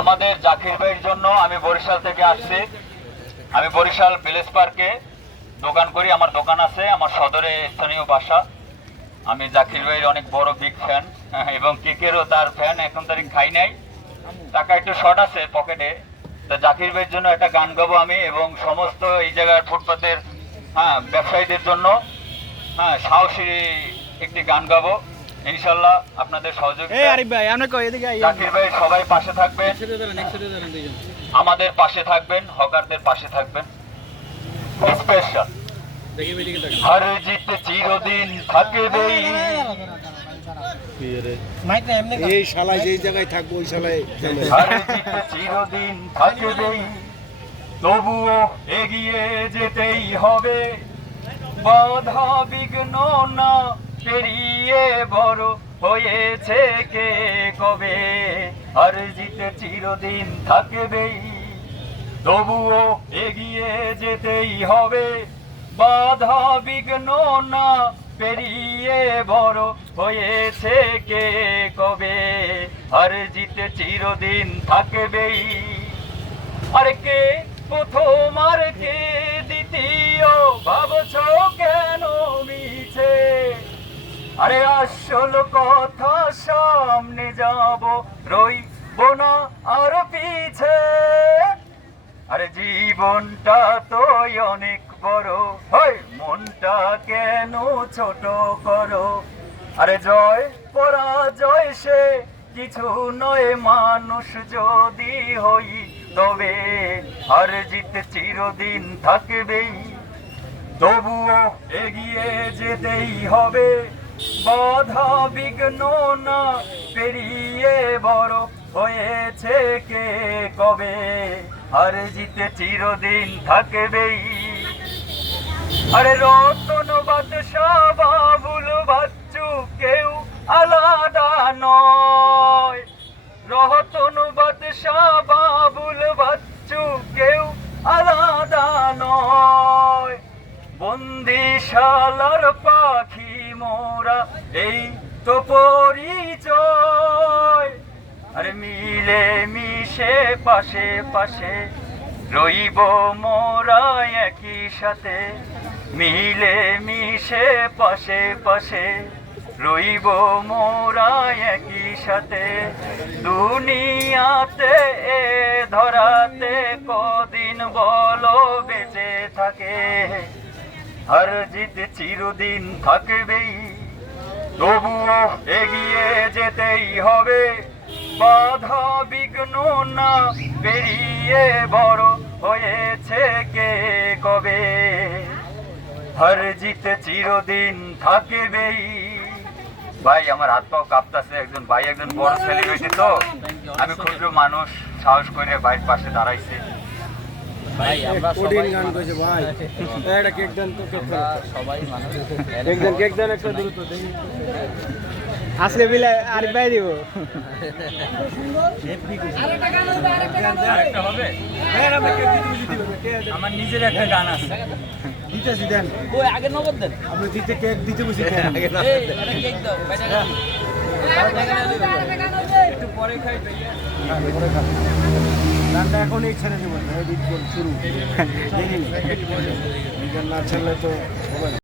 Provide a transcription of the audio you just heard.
আমাদের জাকির ভাইয়ের জন্য আমি বরিশাল থেকে আসছি। আমি বরিশাল ভিলেজ পার্কে দোকান করি, আমার দোকান আছে, আমার সদরে স্থানীয় বাসা। আমি জাকির ভাইয়ের অনেক বড় বিগ ফ্যান এবং কেকেরও তার ফ্যান। এখন তারিখ খাই নাই, টাকা একটু শর্ট আছে পকেটে। তো জাকির ভাইয়ের জন্য একটা গান গাবো আমি এবং সমস্ত এই জায়গার ফুটপাতের ব্যবসায়ীদের জন্য সাহসী একটি গান গাবো। ইনশাল্লাহ আপনাদের সহযোগিতা। জাকির ভাই সবাই পাশে থাকবেন, আমাদের পাশে থাকবেন, হকারদের পাশে থাকবেন। স্পেশাল হার জিত চিরদিন থাকবেই, এই শালায় যেই জায়গায় থাকবো ওই শালায় হার জিত চিরদিন থাকবেই, তবুও এগিয়ে যেতেই হবে। বাধা বিঘ্ন না পেরিয়ে বড় হয়েছে কে কবে, আর জিতে চিরদিন থাকবেই, তবুও এগিয়ে যেতেই হবে। বাধা বিঘ্ন না পেরিয়ে বড় হয়েছে কে কবে, আর জিতে চিরদিন থাকবেই। আর কে প্রথম আর কে দ্বিতীয় ভাবছো কেন মিছে, আরে আসল কথা সামনে যাব, রইব না আর পিছে। আরে জীবনটা তো অনেক বড়, হয় মনটা কেন ছোট করো। আরে জয় পরাজয় সে কিছু নয়, মানুষ যদি হই তবে আর জিতে চিরদিন থাকবেই, তবুও এগিয়ে যেতেই হবে। বাধা বিঘ্ন না পেরিয়ে বড় হয়েছে কে কবে, আর জিতে চিরদিন থাকবেই। আরে রতন বাদশাহ বাবুল বাচ্চু কেউ আলাদা নয়, রতন বাদশাহ বাবুল বাচ্চু কেউ আলাদা নয়। বন্দিশালার পাখি মোরা এই তো পরিচয়, আরে মিলে মিশে পাশে পাশে রইব মোরা একই সাথে। মিলে মিশে পাশে পাশে রইব মোরা একই সাথে। দুনিয়াতে এ ধরাতে কদিন বলো বেঁচে থাকে, আর জিতে চিরদিন থাকবেই, তবুও এগিয়ে যেতেই হবে। বাধা বিঘ্ন না পেরিয়ে বড় হয়েছে কে কবে, হার জিতে চিরদিন থাকবেই। ভাই আমার হাত পাও কাঁপতাছে, একজন ভাই একজন বড় সেলিব্রিটি, তো আমি ক্ষুদ্র মানুষ সাহস করে ভাইয়ের পাশে দাঁড়াইছি। ভাই আমরা সবাই গান কইছে ভাই, একটা কেক দেন তো, কেক সবাই মানুষ একদম কেক দেন একটা দ্রুত দেখি। আজকে বিলে আরিফ ভাই দিব। আরেকটা হবে, আমার নিজের একটা গান আছে, দিতেছি দেন। ওই আগে নগদ দেন, আপনি দিতে কেক দিতে বসে এই এটা কেক দাও একটু পরে খাই ভাইয়া। গানটা এখনই ছেড়ে দেবো, শুরু না ছেড়লে তো হবে না।